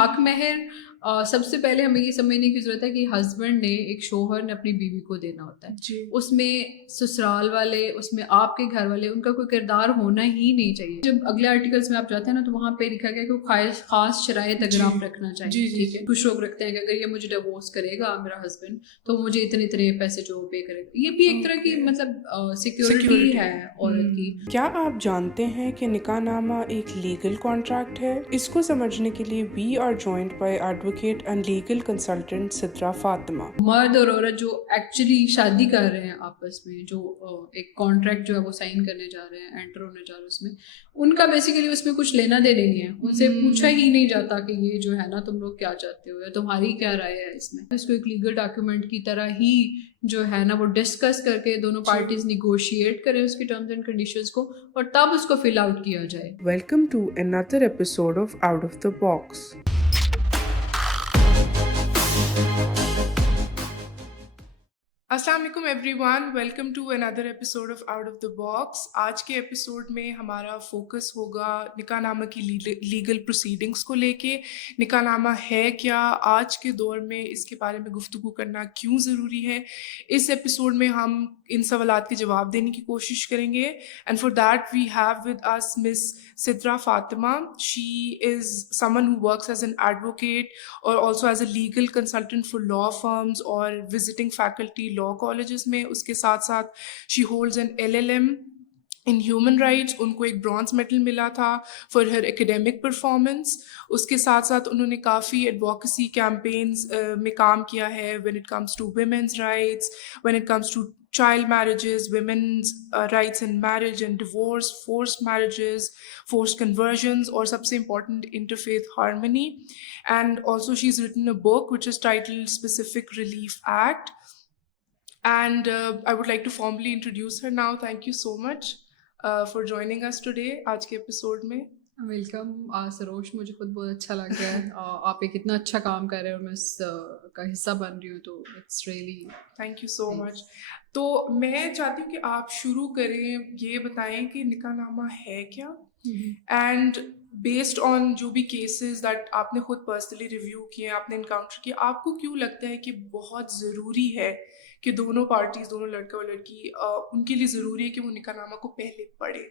हक महर सबसे पहले हमें ये समझने की ज़रूरत है कि हस्बैंड ने, एक शौहर ने अपनी बीवी को देना होता है। जी। उसमें ससुराल वाले, उसमें आपके घर वाले, उनका कोई किरदार होना ही नहीं चाहिए। जब अगले आर्टिकल्स में आप जाते हैं ना, तो वहाँ पे लिखा गया है कि वो खास शराइत अगर जी। आप रखना चाहिए, जी, जी, ठीक है। जी। कुछ लोग रखते हैं कि अगर ये मुझे डिवोर्स करेगा मेरा हस्बैंड, तो मुझे इतने-इतने पैसे जो पे करेगा। ये भी एक तरह की ओके। मतलब सिक्योरिटी सिक्योरिटी। है औरत की। क्या आप जानते हैं कि निकाहनामा एक लीगल कॉन्ट्रैक्ट है? इसको समझने के लिए we are joined by advocate and legal consultant Sidra Fatima. मर्द और औरत जो एक्चुअली शादी कर रहे हैं आपस में, जो एक कॉन्ट्रैक्ट जो है वो साइन करने जा रहे हैं, एंटर होने जा रहे हैं उसमें, उनका बेसिकली उसमें कुछ लेना देना नहीं है। उनसे पूछा ही नहीं जाता कि ये जो है ना, तुम लोग क्या चाहते हो या तुम्हारी क्या राय है इसमें। इसको एक लीगल डॉक्यूमेंट की तरह ही जो है ना वो डिस्कस करके दोनों पार्टीज निगोशिएट करें उसकी टर्म्स एंड कंडीशंस को, और तब उसको फिल आउट किया जाए। Welcome to another episode of out of the box. अस्सलाम वालेकुम everyone, welcome to another episode of out of the box. आज के एपिसोड में हमारा फोकस होगा निकाहनामा की लीगल प्रोसीडिंग्स को लेके। निकाहनामा है क्या, आज के दौर में इसके बारे में गुफ्तगू करना क्यों ज़रूरी है, इस एपिसोड में हम इन सवालात के जवाब देने की कोशिश करेंगे। And for that we have with us miss Sidra Fatima. She is someone who works as an advocate और also as a legal consultant for law firms और विजिटिंग फैकल्टी लॉ कॉलेजेस में। उसके साथ साथ she holds an LLM in human rights. उनको एक bronze medal मिला था फॉर हर एकेडमिक परफॉर्मेंस। उसके साथ साथ उन्होंने काफ़ी एडवोकेसी कैंपेन्स में काम किया है when it comes to women's rights, when it comes to child marriages, women's rights in marriage and divorce, forced marriages, forced conversions, or सबसे important interfaith harmony. And also she's written a book which is titled Specific Relief Act. And I would like to formally introduce her now. Thank you so much for joining us today आज के episode में। Welcome Saroj, मुझे खुद बहुत अच्छा लग रहा है। आप एक इतना अच्छा काम कर रहे हो और मैं का हिस्सा बन रही हूँ, तो it's really thank you so much. तो मैं चाहती हूँ कि आप शुरू करें, ये बताएं कि निकाहनामा है क्या, एंड बेस्ड ऑन जो भी केसेस दैट आपने खुद पर्सनली रिव्यू किए, आपने इनकाउंटर किए, आपको क्यों लगता है कि बहुत ज़रूरी है कि दोनों पार्टीज, दोनों लड़का और लड़की, उनके लिए ज़रूरी है कि वो निकाहनामा को पहले पढ़े?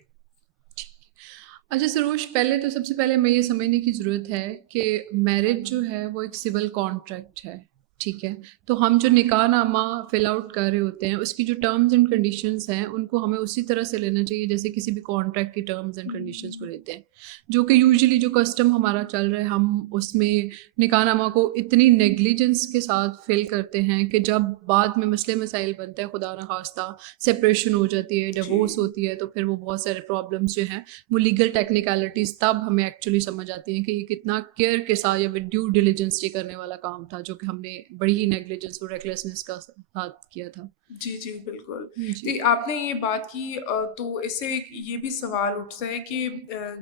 अच्छा सरोज, पहले तो सबसे पहले हमें ये समझने की ज़रूरत है कि मैरिज जो है वो एक सिविल कॉन्ट्रैक्ट है, ठीक है। तो हम जो निकाहनामा फिल आउट कर रहे होते हैं, उसकी जो टर्म्स एंड कंडीशंस हैं उनको हमें उसी तरह से लेना चाहिए जैसे किसी भी कॉन्ट्रैक्ट की टर्म्स एंड कंडीशंस को लेते हैं। जो कि यूजुअली जो कस्टम हमारा चल रहा है, हम उसमें निकाहनामा को इतनी नेग्लिजेंस के साथ फिल करते हैं कि जब बाद में मसले मसाइल बनते हैं, खुदा न खास्ता सेपरेशन हो जाती है, डिवोर्स होती है, तो फिर वो बहुत सारे प्रॉब्लम्स जो हैं वो लीगल टेक्निकलिटीज़ तब हमें एक्चुअली समझ आती हैं कि ये कितना केयर के साथ या विद ड्यू डिलिजेंस ये करने वाला काम था, जो कि हमने बड़ी ही नेग्लिजेंस और रेकलेसनेस का साथ किया था। जी जी बिल्कुल। जी। तो आपने ये बात की, तो इससे ये भी सवाल उठता है कि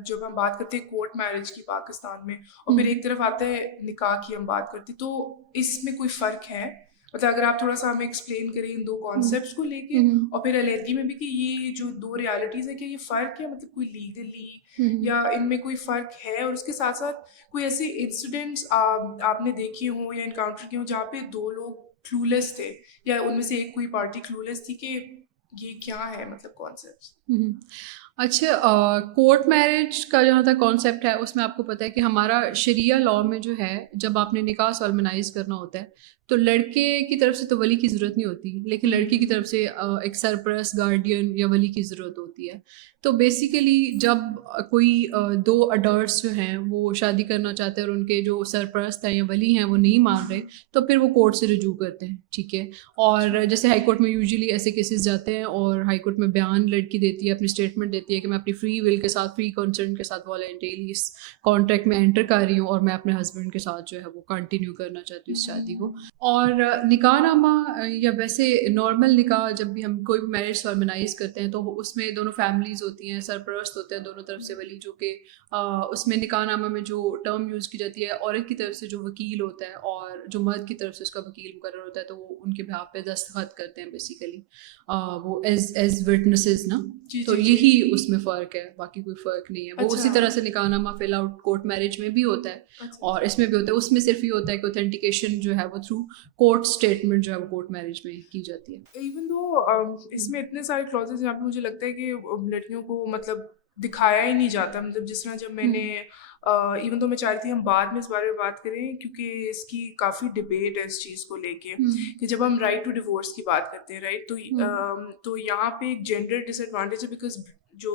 जब हम बात करते हैं कोर्ट मैरिज की पाकिस्तान में, और फिर एक तरफ आता है निकाह की हम बात करते हैं, तो इसमें कोई फ़र्क है? मतलब अगर आप थोड़ा सा हमें एक्सप्लेन करें इन दो कॉन्सेप्ट्स को लेके, और फिर अलहदगी में भी कि ये जो दो रियलिटीज़ है, कि ये फ़र्क है, मतलब कोई लीगली या इनमें कोई फ़र्क है? और उसके साथ साथ कोई ऐसे इंसिडेंट्स आपने देखे हों या इनकाउंटर किए हों जहाँ पे दो लोग क्लूलेस थे, या उनमें से एक कोई पार्टी क्लूलेस थी कि ये क्या है, मतलब कॉन्सेप्ट? अच्छा, कोर्ट मैरिज का जहाँ तक कॉन्सेप्ट है, उसमें आपको पता है कि हमारा शरिया लॉ में जो है, जब आपने निकाह सॉल्मनाइज करना होता है, तो लड़के की तरफ से तो वली की ज़रूरत नहीं होती, लेकिन लड़की की तरफ से एक सरपरस्त, गार्डियन या वली की ज़रूरत होती है। तो बेसिकली जब कोई दो अडल्ट्स जो हैं वो शादी करना चाहते हैं और उनके जो सरपरस्त हैं या वली हैं वो नहीं मान रहे, तो फिर वो कोर्ट से रुजू करते हैं, ठीक है। और जैसे हाई कोर्ट में यूजुअली ऐसे केसेस जाते हैं और हाई कोर्ट में बयान लड़की देती है, अपनी स्टेटमेंट देती है कि मैं अपनी फ्री विल के साथ, फ्री कंसेंट के साथ वॉलंटरीली इस कॉन्ट्रैक्ट में एंटर कर रही हूँ और मैं अपने हस्बैंड के साथ जो है वो कंटिन्यू करना चाहती हूँ इस शादी को। और निकाहनामा या वैसे नॉर्मल निकाह, जब भी हम कोई भी मैरिज फॉर्मलाइज करते हैं, तो उसमें दोनों फैमिलीज़ होती हैं, सरपरस्त होते हैं दोनों तरफ से वली, जो कि उसमें निकाहनामा में जो टर्म यूज़ की जाती है, औरत की तरफ से जो वकील होता है और जो मर्द की तरफ से उसका वकील मुकर्रर होता है, तो वो उनके बिहाफ पे दस्तखत करते हैं बेसिकली, वो एज विटनेसेस ना। जी तो जी जी। यही उसमें फ़र्क है, बाकी कोई फ़र्क नहीं है। वो उसी अच्छा। तरह से निकाहनामा फिल आउट कोर्ट मैरिज में भी होता है अच्छा। और इसमें भी होता है। उसमें सिर्फ ये होता है कि ऑथेंटिकेशन जो है वो थ्रू कोर्ट स्टेटमेंट जो है वो कोर्ट मैरिज में की जाती है। इवन दो इसमें इतने सारे क्लॉजेज यहाँ पे मुझे लगता है कि लड़कियों को मतलब दिखाया ही नहीं जाता, मतलब जिस तरह जब मैंने इवन तो मैं चाह रही थी हम बाद में इस बारे में बात करें क्योंकि इसकी काफ़ी डिबेट है इस चीज़ को लेके कि जब हम राइट टू डिवोर्स की बात करते हैं राइट तो यहाँ पे एक जेंडर डिसएडवांटेज है बिकॉज जो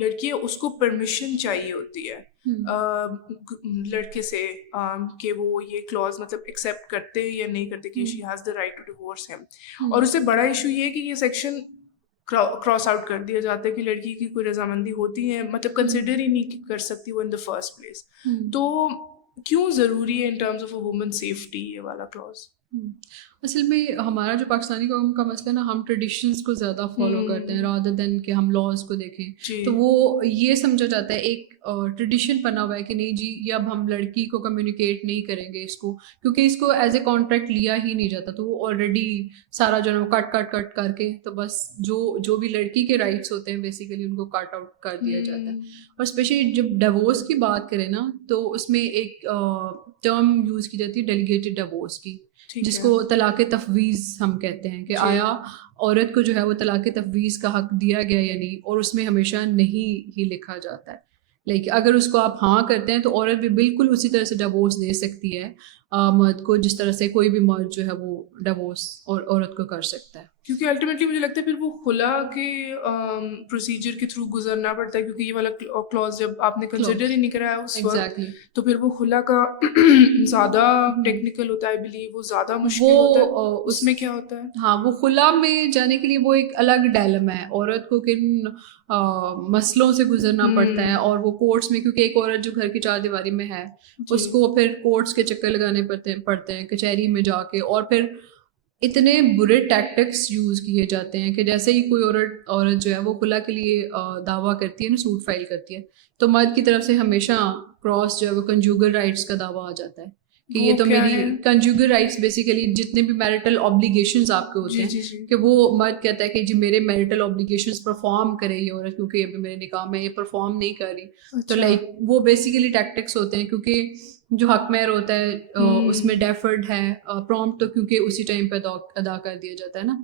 लड़की है उसको परमिशन चाहिए होती है लड़के से कि वो ये क्लॉज मतलब एक्सेप्ट करते या नहीं करते कि she has the right to divorce him. और उससे बड़ा इशू ये है कि ये सेक्शन क्रॉस आउट कर दिया जाता है कि लड़की की कोई रजामंदी होती है मतलब कंसिडर ही नहीं कर सकती वो इन द फर्स्ट प्लेस। तो क्यों ज़रूरी है in terms of a woman safety ये वाला क्लॉज? असल में हमारा जो पाकिस्तानी कौम का मसला है ना, हम ट्रेडिशंस को ज़्यादा फॉलो करते हैं रादर देन कि हम लॉज को देखें। तो वो ये समझा जाता है एक ट्रेडिशन बना हुआ है कि नहीं जी ये अब हम लड़की को कम्युनिकेट नहीं करेंगे इसको, क्योंकि इसको एज ए कॉन्ट्रैक्ट लिया ही नहीं जाता। तो वो ऑलरेडी सारा जो है वो कट करके तो बस जो भी लड़की के राइट्स होते हैं बेसिकली उनको कट आउट कर दिया जाता है। और स्पेशली जब डिवोर्स की बात करें ना तो उसमें एक टर्म यूज़ की जाती है डेलीगेटेड डिवोर्स की, जिसको तलाक तफवीज़ हम कहते हैं कि आया औरत को जो है वो तलाक तफवीज़ का हक दिया गया या नहीं, और उसमें हमेशा नहीं ही लिखा जाता है। लेकिन अगर उसको आप हाँ करते हैं तो औरत भी बिल्कुल उसी तरह से डिवोर्स दे सकती है मर्द को जिस तरह से कोई भी मर्द जो है वो डिवोर्स और औरत को कर सकता है। क्योंकि अल्टीमेटली मुझे लगता है फिर वो खुला के प्रोसीजर के थ्रू गुजरना पड़ता है क्योंकि ये वाला क्लॉज जब आपने कंसिडर ही नहीं कराया उस वक्त तो फिर वो खुला का ज़्यादा टेक्निकल होता है, बिलीव वो ज़्यादा मुश्किल होता है। उसमें क्या होता है? हाँ, वो खुला में जाने के लिए वो एक अलग डायलेमा है, औरत को किन मसलों से गुजरना पड़ता है और वो कोर्ट्स में, क्योंकि एक औरत जो घर की चार दीवारी में है उसको फिर कोर्ट्स के चक्कर लगाने पड़ते हैं कचहरी में जाके, और फिर इतने बुरे टैक्टिक्स यूज़ किए जाते हैं कि जैसे ही कोई औरत जो है वो खुला के लिए दावा करती है ना, सूट फाइल करती है, तो मर्द की तरफ से हमेशा क्रॉस जो है वो कंजूगल राइट्स का दावा आ जाता है कि ये तो मेरी कंजूगल राइट्स बेसिकली जितने भी मैरिटल ऑब्लिगेशंस आपके होते हैं कि वो मर्द कहता है कि जी मेरे मैरिटल ऑब्लिगेशंस परफॉर्म करे ये औरत, क्योंकि अभी मेरे निकाह में ये परफॉर्म नहीं कर रही। तो लाइक वो बेसिकली टैक्टिक्स होते हैं, क्योंकि जो हकमेर होता है उसमें डेफर्ड है प्रॉम्प्ट, तो क्योंकि उसी टाइम पे अदा कर दिया जाता है ना,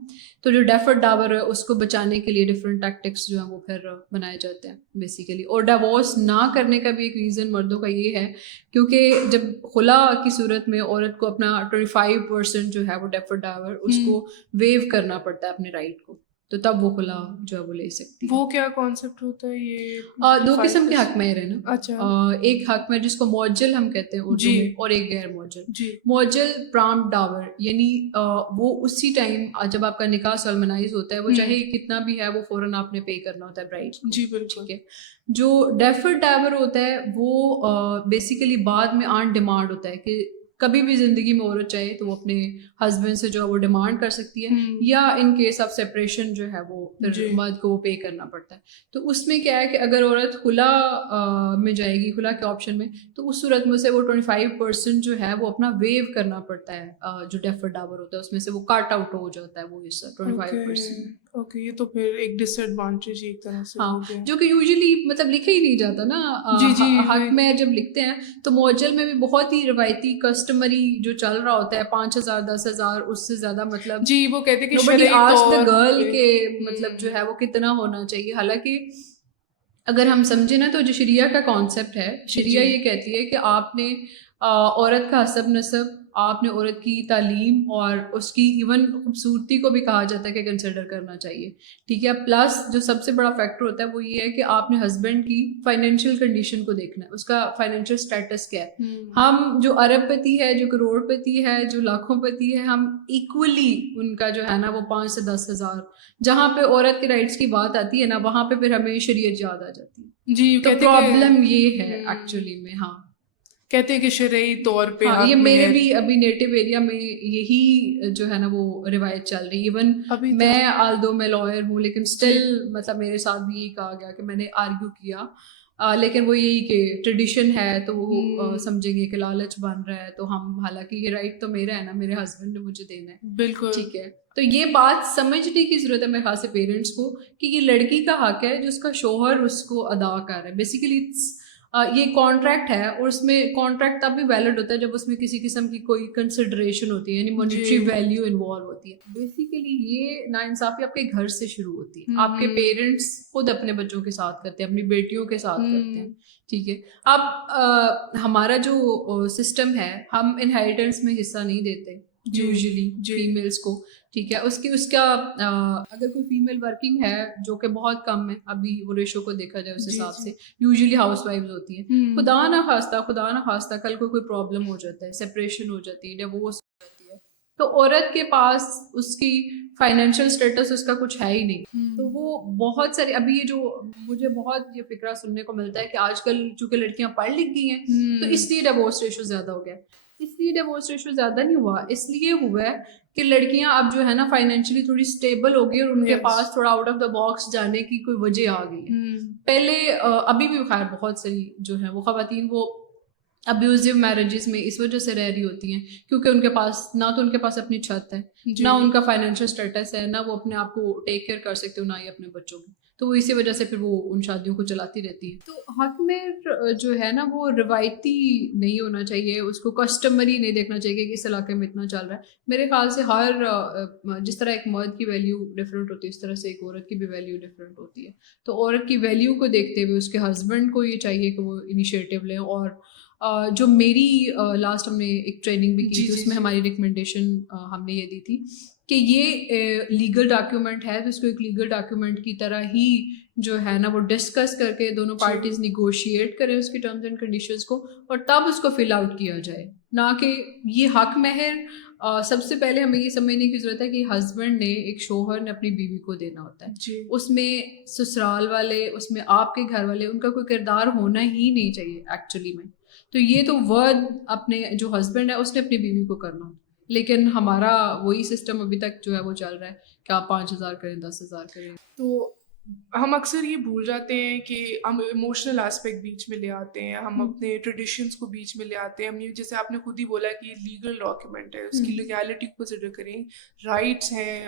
तो जो डेफर्ड डावर है उसको बचाने के लिए डिफरेंट टैक्टिक्स जो है वो फिर बनाए जाते हैं बेसिकली। और डिवोर्स ना करने का भी एक रीज़न मर्दों का ये है क्योंकि जब खुला की सूरत में औरत को अपना 25% जो है वो डेफर्ड डावर उसको वेव करना पड़ता है अपने राइट को, तो तब वो खुला जो है वो ले सकती है। वो क्या कॉन्सेप्ट होता है ये? दो किस्म के हकमेर है ना। अच्छा। एक हकमेर जिसको मौजल हम कहते हैं उर्दू में, और एक गैर मौजल। मौजल प्रॉम्प्ट डावर यानी वो उसी टाइम जब आपका निकाह सोलमनाइज होता है वो चाहे कितना भी है वो फौरन आपने पे करना होता है ब्राइड को। जी बिल्कुल। ठीक है। जो डेफर्ड डावर होता है वो बेसिकली बाद में ऑन डिमांड होता है कि कभी भी ज़िंदगी में औरत चाहे तो वो अपने हस्बैंड से जो है वो डिमांड कर सकती है, या इन केस ऑफ सेपरेशन जो है वो फिर मर्द को वो पे करना पड़ता है। तो उसमें क्या है कि अगर औरत खुला में जाएगी, खुला के ऑप्शन में, तो उस सूरत में से वो 25% जो है वो अपना वेव करना पड़ता है। जो डेफर्ड डावर होता है उसमें से वो काट आउट हो जाता है वो हिस्सा 25%। ओके, ये तो फिर एक डिसएडवांटेज एक तरह से हो गया, जो कि यूजुअली मतलब लिखा ही नहीं जाता ना। हक में जब लिखते हैं तो मौजल में भी बहुत ही रवायती कस्टमरी जो चल रहा होता है 5,000 10,000 उससे ज्यादा, मतलब जी वो कहते हैं कि नोबडी आस्क्ड द गर्ल के मतलब जो है वो कितना होना चाहिए। हालांकि अगर हम समझे ना तो जो शरिया का कॉन्सेप्ट है, शरिया ये कहती है कि आपने औरत का हसब नसब, आपने औरत की तालीम और उसकी इवन खूबसूरती को भी कहा जाता है कि कंसिडर करना चाहिए। ठीक है। प्लस जो सबसे बड़ा फैक्टर होता है वो ये है कि आपने हस्बैंड की फाइनेंशियल कंडीशन को देखना है, उसका फाइनेंशियल स्टेटस क्या है। हम जो अरबपति है, जो करोड़पति है, जो लाखोंपति है, हम इक्वली उनका जो है ना वो 5 से 10 हज़ार, जहाँ पे औरत के राइट्स की बात आती है ना वहाँ पे फिर हमें शरीयत याद आ जाती है। जी तो प्रॉब्लम ये है एक्चुअली में। हाँ, कहते हैं कि शरई तौर पे ये मेरे भी अभी नेटिव एरिया में यही जो है ना वो रिवायत चल रही है। इवन मैं आल्दो मैं लॉयर हूँ लेकिन स्टिल मतलब मेरे साथ भी यही कहा गया कि मैंने आर्ग्यू किया लेकिन वो यही कि ट्रेडिशन है तो वो हम्म, समझेंगे कि लालच बन रहा है, तो हम, हालांकि ये राइट तो मेरा है ना, मेरे हस्बैंड ने मुझे देना है। बिल्कुल। ठीक है, तो ये बात समझने की जरूरत है मेरे ख्याल से पेरेंट्स को, कि ये लड़की का हक है जो उसका शोहर उसको अदा कर रहा है। बेसिकली ये कॉन्ट्रैक्ट है, और उसमें कॉन्ट्रैक्ट तब भी वैलिड होता है जब उसमें किसी किस्म की कोई कंसिडरेशन होती है, यानी जी। मॉनेटरी वैल्यू इन्वॉल्व होती है। बेसिकली ये नाइंसाफी आपके घर से शुरू होती है, आपके हम्म, पेरेंट्स खुद अपने बच्चों के साथ करते हैं, अपनी बेटियों के साथ करते हैं। हम्म, ठीक है, अब हमारा जो सिस्टम है, हम इनहेरिटेंस में हिस्सा नहीं देते जी, यूजुअली जी, फीमेल्स को। ठीक है, उसका अगर कोई फीमेल वर्किंग है, जो कि बहुत कम है अभी, वो रेशो को देखा जाए उस जी, हिसाब जी। से यूजुअली हाउस वाइफ्स होती हैं। खुदा ना खास्ता कल को कोई प्रॉब्लम हो जाता है, सेपरेशन हो जाती है, डिवोर्स हो जाती है, तो औरत के पास उसकी फाइनेंशियल स्टेटस उसका कुछ है ही नहीं। तो हम्म, वो बहुत सारे, अभी ये जो मुझे बहुत ये फिक्रा सुनने को मिलता है कि आजकल चूंकि लड़कियां पढ़ लिख गई हैं, तो हम्म, इसलिए डिवोर्स रेशो ज्यादा हो गया। इसलिए डिवोर्स रेशो ज्यादा नहीं हुआ, इसलिए हुआ है कि लड़कियां अब जो है ना फाइनेंशियली थोड़ी स्टेबल हो गई, और उनके यस, पास थोड़ा आउट ऑफ द बॉक्स जाने की कोई वजह आ गई है। हम्म, पहले अभी भी खैर बहुत सारी जो है वो खवातीन वो अब्यूजिव मैरिजेस में इस वजह से रह रही होती हैं, क्योंकि उनके पास ना तो उनके पास अपनी छत है, जी, ना उनका फाइनेंशियल स्टेटस है, ना वो अपने आप को टेक केयर कर सकते हो, ना ही अपने बच्चों की। तो वो इसी वजह से फिर वो उन शादियों को चलाती रहती है। तो हक में जो है ना वो रिवायती नहीं होना चाहिए, उसको कस्टमरी नहीं देखना चाहिए कि इस इलाके में इतना चल रहा है। मेरे ख्याल से हर जिस तरह एक मर्द की वैल्यू डिफरेंट होती है, इस तरह से एक औरत की भी वैल्यू डिफरेंट होती है। तो औरत की वैल्यू को देखते हुए उसके हस्बैंड को ये चाहिए कि वो इनिशिएटिव लें। और जो मेरी लास्ट हमने एक ट्रेनिंग भी की जी, थी, जी, उसमें जी, हमारी रिकमेंडेशन हमने ये दी थी कि ये लीगल डॉक्यूमेंट है, तो इसको एक लीगल डॉक्यूमेंट की तरह ही जो है ना वो डिस्कस करके दोनों जी, पार्टीज निगोशिएट करें उसकी टर्म्स एंड कंडीशंस को, और तब उसको फिल आउट किया जाए। ना कि ये हक महर सबसे पहले हमें ये समझने की जरूरत है कि हस्बैंड ने, एक शोहर ने अपनी बीवी को देना होता है। जी, उसमें ससुराल वाले, उसमें आपके घर वाले, उनका कोई किरदार होना ही नहीं चाहिए एक्चुअली में। तो ये तो वर्ड अपने जो हस्बैंड है उसने अपनी बीवी को करना होता है। लेकिन हमारा वही सिस्टम अभी तक जो है वो चल रहा है कि आप 5,000 करें, 10,000 करें। तो हम अक्सर ये भूल जाते हैं कि हम इमोशनल एस्पेक्ट बीच में ले आते हैं, हम हम्म, अपने ट्रेडिशंस को बीच में ले आते हैं। हम ये, जैसे आपने खुद ही बोला कि लीगल डॉक्यूमेंट है, उसकी हम्म, लीगैलिटी को कंसिडर करें, राइट्स हैं,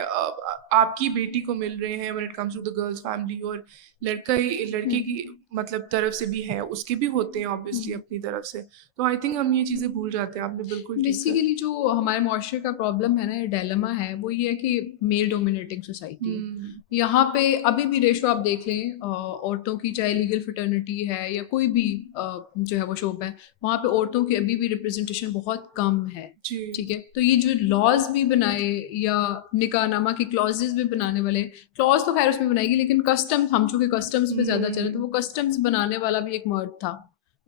आपकी बेटी को मिल रहे हैं when it comes to the girl's family, और लड़के हम्म, की मतलब तरफ से भी हैं, उसके भी होते हैं ऑब्वियसली हम्म। अपनी तरफ से। तो आई थिंक हम ये चीज़ें भूल जाते हैं, आपने बिल्कुल ठीक कहा। बेसिकली जो हमारे मुआशरे का प्रॉब्लम है ना, ये डायलेमा है, वो ये है कि मेल डोमिनेटिंग सोसाइटी है। हम्म, यहाँ पे अभी भी रेशो आप देख लें, औरतों की चाहे लीगल फिटर्निटी है या कोई भी जो है वो शोबा है, वहाँ पे औरतों की अभी भी रिप्रेजेंटेशन बहुत कम है। जी, ठीक है, तो ये जो लॉज भी बनाए या निकाहनामा की क्लॉजेज भी बनाने वाले, क्लॉज तो खैर उसमें बनाएगी, लेकिन कस्टम, हम चूंकि कस्टम्स पे ज़्यादा चले, तो वो कस्टम्स बनाने वाला भी एक मर्द था।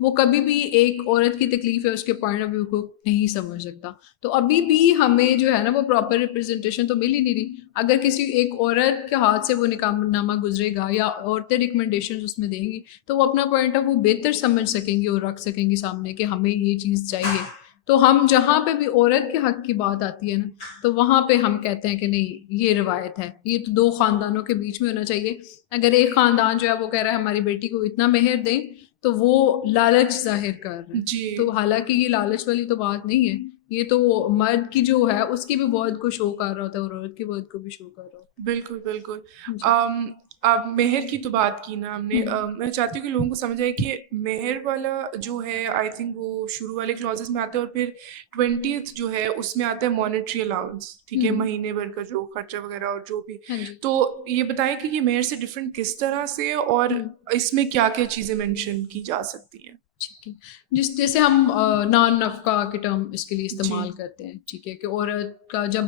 वो कभी भी एक औरत की तकलीफ है उसके पॉइंट ऑफ व्यू को नहीं समझ सकता। तो अभी भी हमें जो है ना वो प्रॉपर रिप्रेजेंटेशन तो मिल ही नहीं रही। अगर किसी एक औरत के हाथ से वो निकाहनामा गुजरेगा या औरतें रिकमेंडेशन उसमें देंगी, तो वो अपना पॉइंट ऑफ व्यू बेहतर समझ सकेंगी और रख सकेंगी सामने कि हमें ये चीज़ चाहिए। तो हम जहाँ पे भी औरत के हक की बात आती है ना, तो वहाँ पे हम कहते हैं कि नहीं, ये रिवायत है, ये तो दो खानदानों के बीच में होना चाहिए। अगर एक खानदान जो है वो कह रहा है हमारी बेटी को इतना मेहर दें, तो वो लालच जाहिर कर रहे हैं। जी, तो हालांकि ये लालच वाली तो बात नहीं है, ये तो मर्द की जो है उसकी भी वर्थ को शो कर रहा होता है, और औरत की वर्थ को भी शो कर रहा होता बिल्कुल, बिल्कुल। है। जी। अब मेहर की तो बात की ना हमने, हम्म, मैं चाहती हूँ कि लोगों को समझ आए कि मेहर वाला जो है, आई थिंक वो शुरू वाले क्लॉजेस में आता है, और फिर 20th जो है उसमें आता है मॉनेटरी अलाउंस, ठीक है, हम्म, महीने भर का जो खर्चा वगैरह और जो भी। हाँ जी। तो ये बताएं कि ये मेहर से डिफरेंट किस तरह से, और हम्म, इसमें क्या-क्या चीज़ें मेंशन की जा सकती हैं? ठीक है। जैसे हम नान नफका के टर्म इसके लिए जी, इस्तेमाल करते हैं। ठीक है, कि औरत का जब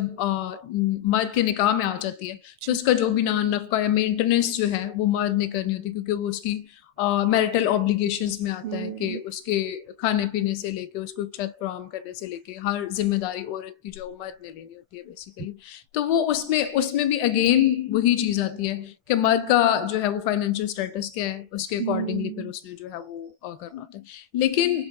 मर्द के निकाह में आ जाती है, तो उसका जो भी नान नफका या मेंटेनेंस जो है वो मर्द ने करनी होती है, क्योंकि वो उसकी मैरिटल ऑब्लिगेशंस में आता है कि हुँ, उसके खाने पीने से लेके उसको छत फराहम करने से लेके हर जिम्मेदारी औरत की जो मर्द ने लेनी होती है बेसिकली। तो वो उसमें उसमें भी अगेन वही चीज़ आती है कि मर्द का जो है वो फाइनेंशियल स्टेटस क्या है, उसके अकॉर्डिंगली फिर हुँ, उसने जो है वो करना होता है। लेकिन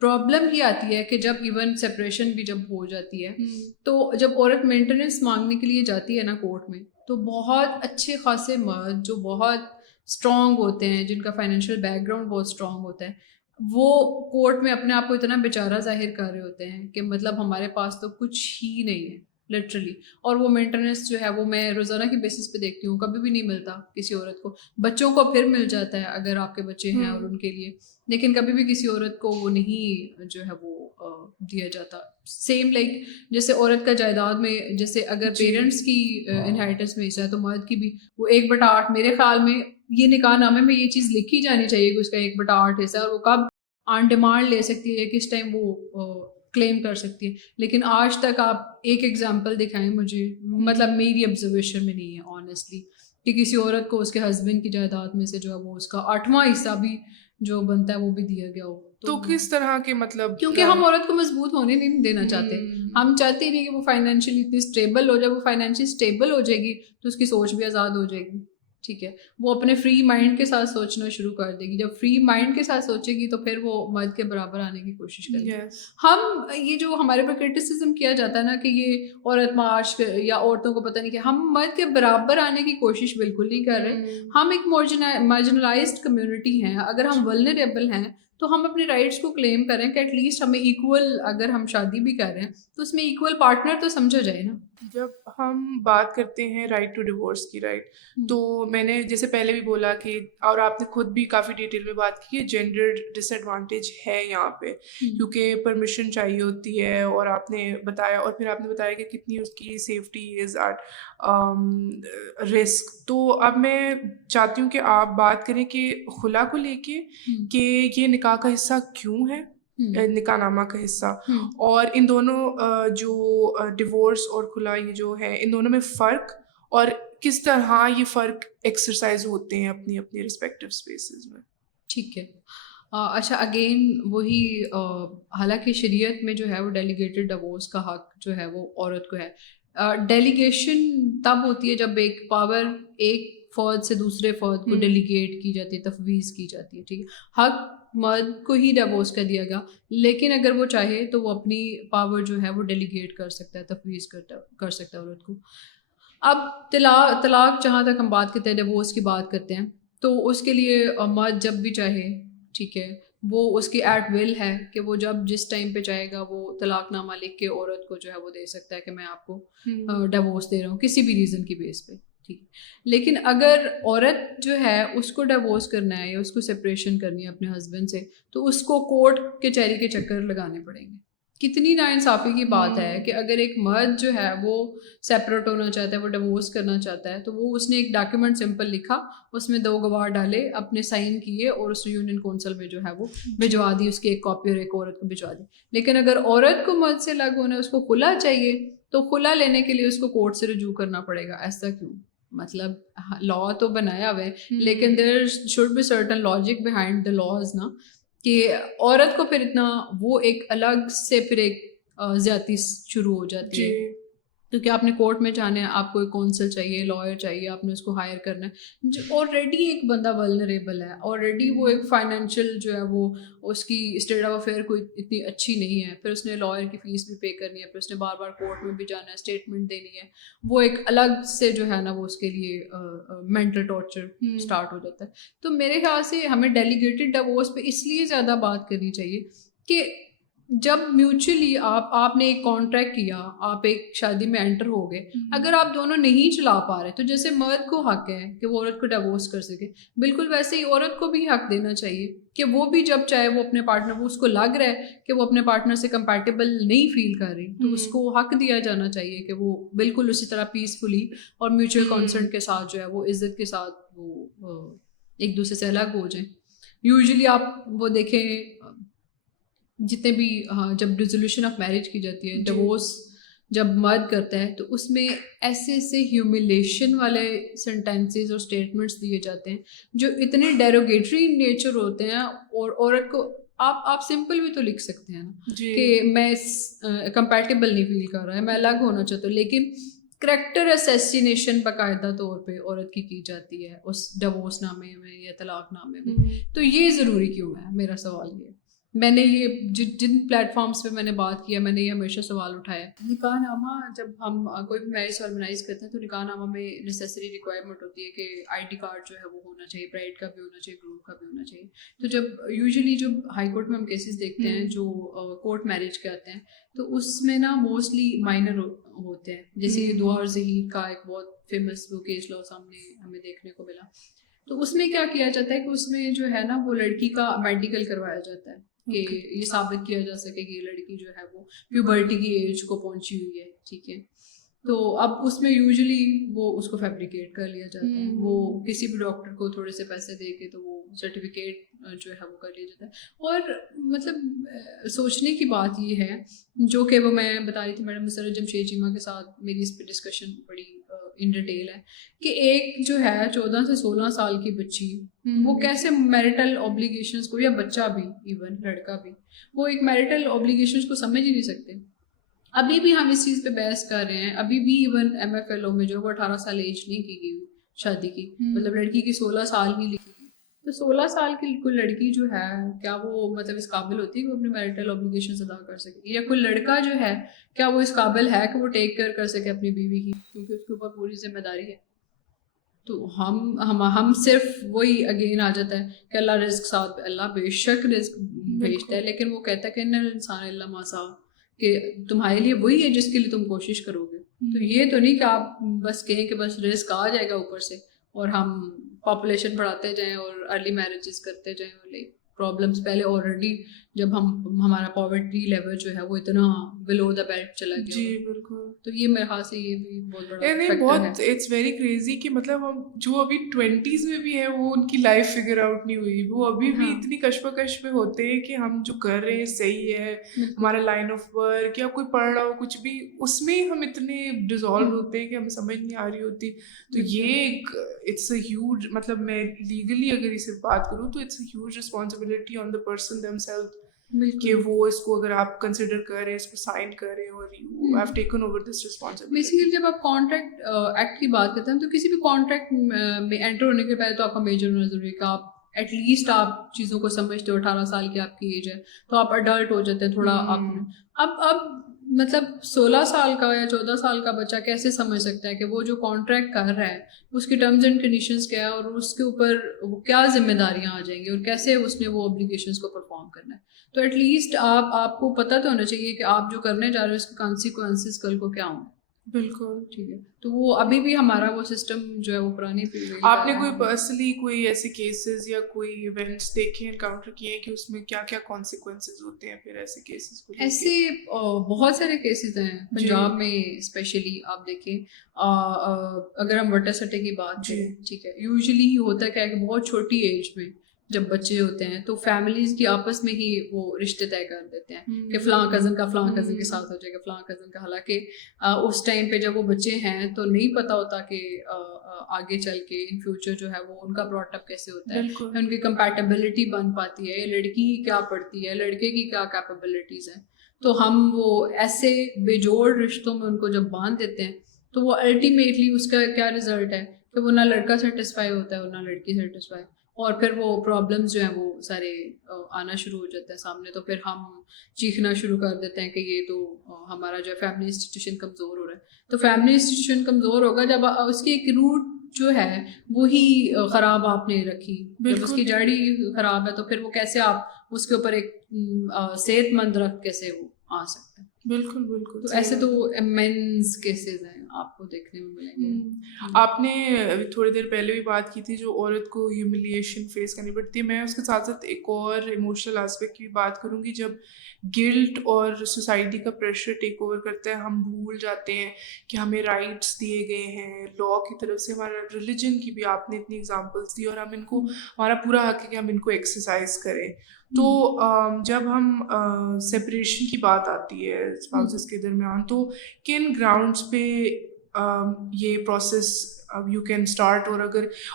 प्रॉब्लम ये आती है कि जब इवन सेपरेशन भी जब हो जाती है, हुँ, तो जब औरत मेंटेनेंस मांगने के लिए जाती है ना कोर्ट में, तो बहुत अच्छे खासे मर्द जो बहुत स्ट्रॉन्ग होते हैं, जिनका फाइनेंशियल बैकग्राउंड बहुत स्ट्रॉन्ग होता है, वो कोर्ट में अपने आप को इतना बेचारा जाहिर कर रहे होते हैं कि मतलब हमारे पास तो कुछ ही नहीं है लिटरली। और वो मेंटेनेंस जो है वो मैं रोज़ाना की बेसिस पे देखती हूँ, कभी भी नहीं मिलता किसी औरत को। बच्चों को फिर मिल जाता है अगर आपके बच्चे हैं और उनके लिए, लेकिन कभी भी किसी औरत को वो नहीं जो है वो दिया जाता। सेम लाइक जैसे औरत का जायदाद में, जैसे अगर जी। पेरेंट्स की इनहेरिटेंस में हिस्सा है तो मर्द की भी वो 1/8 मेरे ख्याल में ये निकाहनामे में ये चीज़ लिखी जानी चाहिए कि उसका 1/8 हिस्सा है, और वो कब ऑन डिमांड ले सकती है, किस टाइम वो क्लेम कर सकती है। लेकिन आज तक आप एक एग्जांपल दिखाएं मुझे, मतलब मेरी ऑब्जर्वेशन में नहीं है ऑनेस्टली, कि किसी औरत को उसके हस्बैंड की जायदाद में से जो है वो उसका 8वां हिस्सा भी जो बनता है वो भी दिया गया हो। तो किस तरह के मतलब क्योंकि हम औरत को मजबूत होने नहीं देना चाहते, हम चाहते ही नहीं कि वो फाइनेंशियली इतनी स्टेबल हो जाए। वो फाइनेंशियली स्टेबल हो जाएगी तो उसकी सोच भी आज़ाद हो जाएगी, ठीक है, वो अपने फ्री माइंड के साथ सोचना शुरू कर देगी। जब फ्री माइंड के साथ सोचेगी तो फिर वो मर्द के बराबर आने की कोशिश करेगी। Yes. हम ये जो हमारे पर क्रिटिसिज्म किया जाता है ना कि ये औरत मार्च या औरतों को पता नहीं क्या, हम मर्द के बराबर आने की कोशिश बिल्कुल नहीं कर रहे। हम एक मार्जिनलाइज्ड कम्युनिटी हैं, अगर हम वल्नरेबल हैं तो हम अपने राइट्स को क्लेम करें कि एटलीस्ट हमें इक्वल, अगर हम शादी भी कर रहे हैं तो उसमें इक्वल पार्टनर तो समझा जाए ना। जब हम बात करते हैं राइट टू डिवोर्स की, राइट, तो मैंने जैसे पहले भी बोला कि, और आपने खुद भी काफ़ी डिटेल में बात की, जेंडर डिसएडवांटेज है यहाँ पे, क्योंकि परमिशन चाहिए होती है, और आपने बताया, और फिर आपने बताया कि कितनी उसकी सेफ्टी इज़ एट रिस्क। तो अब मैं चाहती हूँ कि आप बात करें कि खुला को लेके कि ये निकाह का हिस्सा क्यों है, निकाहनामा का हिस्सा, और इन दोनों जो डिवोर्स और खुला ये जो है, इन दोनों में फ़र्क, और किस तरह ये फ़र्क एक्सरसाइज होते हैं अपनी अपनी रिस्पेक्टिव स्पेसेस में। ठीक है। अच्छा, अगेन वही, हालांकि शरीयत में जो है वो डेलीगेटेड डिवोर्स का हक जो है वो औरत को है। डेलीगेशन तब होती है जब एक पावर एक फ़र्द से दूसरे फ़र्द को डेलीगेट की जाती है, तफवीज़ की जाती है, ठीक है। हक मर्द को ही डिवोर्स कर दिया गया, लेकिन अगर वो चाहे तो वो अपनी पावर जो है वो डेलीगेट कर सकता है, तफवीज़ कर सकता है औरत को। अब तलाक जहाँ तक हम बात करते हैं, डिवोर्स की बात करते हैं, तो उसके लिए मर्द जब भी चाहे, ठीक है, वो उसकी एट विल है कि वो जब जिस टाइम पे चाहेगा वो तलाकनामा लिख के औरत को जो है वो दे सकता है कि मैं आपको डिवोर्स दे रहा हूँ किसी भी रीज़न की बेस पे, ठीक है। लेकिन अगर औरत जो है उसको डिवोर्स करना है या उसको सेपरेशन करनी है अपने हस्बैंड से, तो उसको कोर्ट कचहरी के चक्कर लगाने पड़ेंगे। कितनी नाइंसाफ़ी की बात है कि अगर एक मर्द जो है वो सेपरेट होना चाहता है, वो डिवोर्स करना चाहता है, तो वो उसने एक डॉक्यूमेंट सिंपल लिखा, उसमें 2 गवाह डाले, अपने साइन किए और उस यूनियन कौंसिल में जो है वो भिजवा दी, उसकी एक कॉपी और एक औरत को भिजवा दी। लेकिन अगर औरत को मर्द से अलग होना है, उसको खुला चाहिए, तो खुला लेने के लिए उसको कोर्ट से रुजू करना पड़ेगा। ऐसा क्यों? मतलब लॉ तो बनाया हुआ है, लेकिन there should be certain logic behind the laws ना, कि औरत को फिर इतना वो एक अलग से फिर एक ज्यादती शुरू हो जाती है, क्योंकि आपने कोर्ट में जाना है, आपको एक कौंसल चाहिए, लॉयर चाहिए, आपने उसको हायर करना है। जो ऑलरेडी एक बंदा वल्नरेबल है, ऑलरेडी वो एक फाइनेंशियल जो है वो उसकी स्टेट ऑफ अफेयर कोई इतनी अच्छी नहीं है, फिर उसने लॉयर की फ़ीस भी पे करनी है, फिर उसने बार बार कोर्ट में भी जाना है, स्टेटमेंट देनी है, वो एक अलग से जो है ना वो उसके लिए मेंटल टॉर्चर स्टार्ट हो जाता है। तो मेरे ख्याल से हमें डेलीगेटेड डिवोर्स पे इसलिए ज़्यादा बात करनी चाहिए कि जब म्यूचुअली आपने एक कॉन्ट्रैक्ट किया, आप एक शादी में एंटर हो गए, अगर आप दोनों नहीं चला पा रहे, तो जैसे मर्द को हक है कि वो औरत को डिवोर्स कर सके, बिल्कुल वैसे ही औरत को भी हक देना चाहिए कि वो भी जब चाहे वो अपने पार्टनर, वो उसको लग रहा है कि वो अपने पार्टनर से कंपैटिबल नहीं फील कर रही, तो उसको हक दिया जाना चाहिए कि वो बिल्कुल उसी तरह पीसफुली और म्यूचुअल कॉन्सेंट के साथ जो है वो इज्जत के साथ वो एक दूसरे से अलग हो जाए। यूजुअली आप वो देखें, जितने भी, हाँ, जब डिसोल्यूशन ऑफ मैरिज की जाती है, डिवोर्स जब मर्द करता है, तो उसमें ऐसे ऐसे ह्यूमिलेशन वाले सेंटेंसेस और स्टेटमेंट्स दिए जाते हैं जो इतने डेरोगेटरी नेचर होते हैं, और औरत को आप सिंपल भी तो लिख सकते हैं ना कि मैं कंपैटिबल नहीं फील कर रहा है, मैं अलग होना चाहता हूँ, लेकिन करैक्टर असैसिनेशन बाकायदा तौर पे औरत की जाती है उस डिवोर्स नामे में या तलाकनामे में। तो ये ज़रूरी क्यों है, मेरा सवाल ये है। मैंने ये जिन प्लेटफॉर्म्स पे मैंने बात किया, मैंने ये हमेशा सवाल उठाया। निकाहनामा जब हम कोई भी मैरिज ऑर्गेनाइज करते हैं तो निकाहनामा में नेसेसरी रिक्वायरमेंट होती है कि आईडी कार्ड जो है वो होना चाहिए, ब्राइड का भी होना चाहिए, ग्रूम का भी होना चाहिए। तो जब यूजुअली जो हाई कोर्ट में हम केसेस देखते हैं जो कोर्ट मैरिज के आते हैं, तो उसमें ना मोस्टली माइनर होते हैं। जैसे दुआ और ज़हीर का एक बहुत फेमस वो केस लॉ सामने हमें देखने को मिला। तो उसमें क्या किया जाता है कि उसमें जो है ना वो लड़की का मेडिकल करवाया जाता है कि ये साबित किया जा सके कि ये लड़की जो है वो प्यूबर्टी की एज को पहुंची हुई है, ठीक है। तो अब उसमें यूजुअली वो उसको फैब्रिकेट कर लिया जाता है। वो किसी भी डॉक्टर को थोड़े से पैसे दे के तो वो सर्टिफिकेट जो है वो कर लिया जाता है। और मतलब सोचने की बात ये है, जो कि वो मैं बता रही थी मैडम सर जमशेद चीमा के साथ मेरी इस पर डिस्कशन बड़ी इन डिटेल है कि एक जो है 14 से 16 साल की बच्ची वो कैसे मैरिटल ऑब्लिगेशंस को, या बच्चा भी, इवन लड़का भी, वो एक मैरिटल ऑब्लिगेशंस को समझ ही नहीं सकते। अभी भी हम इस चीज़ पे बहस कर रहे हैं। अभी भी इवन MFLO में जो वो 18 साल एज नहीं की गई शादी की, मतलब लड़की की 16 साल ही लिखी गई। तो 16 साल की कोई लड़की जो है, क्या वो मतलब इस काबिल होती है कि वो अपनी मैरिटल ऑब्लिगेशन अदा कर सके? या कोई लड़का जो है, क्या वो इस काबिल है कि वो टेक केयर कर सके अपनी बीवी की, क्योंकि उसके ऊपर पूरी जिम्मेदारी है। तो हम सिर्फ वही अगेन आ जाता है कि अल्लाह रिस्क साथ, अल्लाह बेशक रिस्क भेजता है, लेकिन वो कहता है कि इन्नल इंसान इल्ला मा सा, कि तुम्हारे लिए वही है जिसके लिए तुम कोशिश करोगे। तो ये तो नहीं कि आप बस कहें कि बस रिस्क आ जाएगा ऊपर से और हम पॉपुलेशन बढ़ाते जाएं और अर्ली मैरिजेस करते जाएं। लाइक प्रॉब्लम्स पहले ऑलरेडी जब हमारा पॉवर्टी लेवल जो है वो इतना बिलो द बेल्ट चला गया जी हुआ है। बिल्कुल। तो ये मेरे ख्याल से ये भी बहुत बड़ा नहीं फैक्टर है। बहुत इट्स वेरी क्रेजी कि मतलब हम जो अभी 20s में भी है वो उनकी लाइफ फिगर आउट नहीं हुई, वो अभी भी हाँ इतनी कश्मकश में होते हैं कि हम जो कर रहे हैं सही है, बिल्कुल। हमारा लाइन ऑफ वर्क या कोई पढ़ रहा हो कुछ भी, उसमें ही हम इतने डिजॉल्व होते हैं कि हमें समझ नहीं आ रही होती। तो ये एक इट्स अ ह्यूज, मतलब मैं लीगली अगर इसे बात करूँ तो it's a huge responsibility on the person themselves कि वो इसको अगर आप कंसिडर कर रहे हैं, इसको साइन कर रहे हैं और you have taken over this responsibility. Basically जब आप कॉन्ट्रैक्ट एक्ट की बात करते हैं तो किसी भी कॉन्ट्रैक्ट में एंटर होने के पहले तो आपका मेजर होना जरूरी है कि आप एटलीस्ट आप चीज़ों को समझते हो। 18 साल की आपकी एज है तो आप अडल्ट हो जाते हैं थोड़ा। अब मतलब 16 साल का या 14 साल का बच्चा कैसे समझ सकता है कि वो जो कॉन्ट्रैक्ट कर रहा है उसकी टर्म्स एंड कंडीशंस क्या है और उसके ऊपर वो क्या जिम्मेदारियां आ जाएंगी और कैसे उसने वो ऑब्लिगेशंस को परफॉर्म करना है। तो एटलीस्ट आपको पता तो होना चाहिए कि आप जो करने जा रहे हो उसके कॉन्सिक्वेंसेस कल को क्या होंगे। बिल्कुल ठीक है। तो वो अभी भी हमारा वो सिस्टम जो है वो पुरानी पीढ़ी का आपने कोई है। पर्सनली कोई ऐसे केसेस या कोई इवेंट्स देखे एनकाउंटर किए हैं कि उसमें क्या क्या कॉन्सिक्वेंसेस होते हैं फिर ऐसे केसेस को लेके? ऐसे बहुत सारे केसेस हैं पंजाब में स्पेशली। आप देखें अगर हम वटा सटे की बात करें, ठीक है, यूजुअली होता क्या है कि बहुत छोटी एज में जब बच्चे होते हैं तो फैमिलीज की आपस में ही वो रिश्ते तय कर देते हैं कि फलां कज़न का फलां कज़न के साथ हो जाएगा, फलां कज़न का। हालांकि उस टाइम पे जब वो बच्चे हैं तो नहीं पता होता कि आगे चल के इन फ्यूचर जो है वो उनका ब्रॉटअप कैसे होता है, उनकी कंपैटिबिलिटी बन पाती है, लड़की क्या पढ़ती है, लड़के की क्या कैपेबिलिटीज हैं। तो हम वो ऐसे बेजोड़ रिश्तों में उनको जब बांध देते हैं तो वो अल्टीमेटली उसका क्या रिजल्ट है कि वो ना लड़का सेटिस्फाई होता है और ना लड़की सेटिस्फाई, और फिर वो प्रॉब्लम्स जो हैं वो सारे आना शुरू हो जाते हैं सामने। तो फिर हम चीखना शुरू कर देते हैं कि ये तो हमारा जो है फैमिली इंस्टीट्यूशन कमज़ोर हो रहा है। तो फैमिली इंस्टीट्यूशन कमज़ोर होगा जब उसकी एक रूट जो है वही ख़राब आपने रखी। जब उसकी जड़ ही ख़राब है तो फिर वो कैसे आप उसके ऊपर एक सेहतमंद रख कैसे वो आ सकता है। बिल्कुल बिल्कुल। तो ऐसे तो इमेंस केसेस हैं आपको देखने में मिलेंगे। आपने अभी थोड़ी देर पहले भी बात की थी जो औरत को ह्यूमिलिएशन फेस करनी पड़ती है। मैं उसके साथ साथ एक और इमोशनल एस्पेक्ट की बात करूँगी। जब गिल्ट और सोसाइटी का प्रेशर टेक ओवर करता है, हम भूल जाते हैं कि हमें राइट्स दिए गए हैं लॉ की तरफ से, हमारा रिलीजन की भी आपने इतनी एग्जांपल्स दी, और हम इनको, हमारा पूरा हक है कि हम इनको एक्सरसाइज करें। तो जब हम सेपरेशन की बात आती है स्पाउसेस के दरमियान, तो किन ग्राउंड्स पे ये प्रोसेस यू कैन स्टार्ट,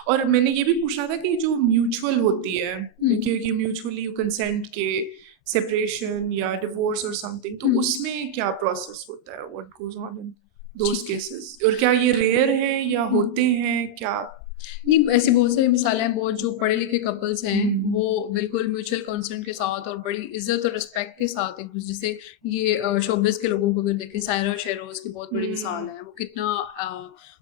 और मैंने ये भी पूछना था कि जो म्यूचुअल होती है, क्योंकि म्यूचुअली यू कंसेंट के सेपरेशन या डिवोर्स और समथिंग, तो उसमें क्या प्रोसेस होता है, what goes on in those cases, और क्या ये रेयर है या होते हैं क्या? नहीं, ऐसी बहुत सारी मिसालें हैं, बहुत जो पढ़े लिखे कपल्स हैं हम्म। वो बिल्कुल म्यूचुअल कंसेंट के साथ और बड़ी इज्जत और रिस्पेक्ट के साथ एक दूसरे से, ये शोबिस के लोगों को अगर देखें, सायरा और शेरोज की बहुत बड़ी मिसाल है, वो कितना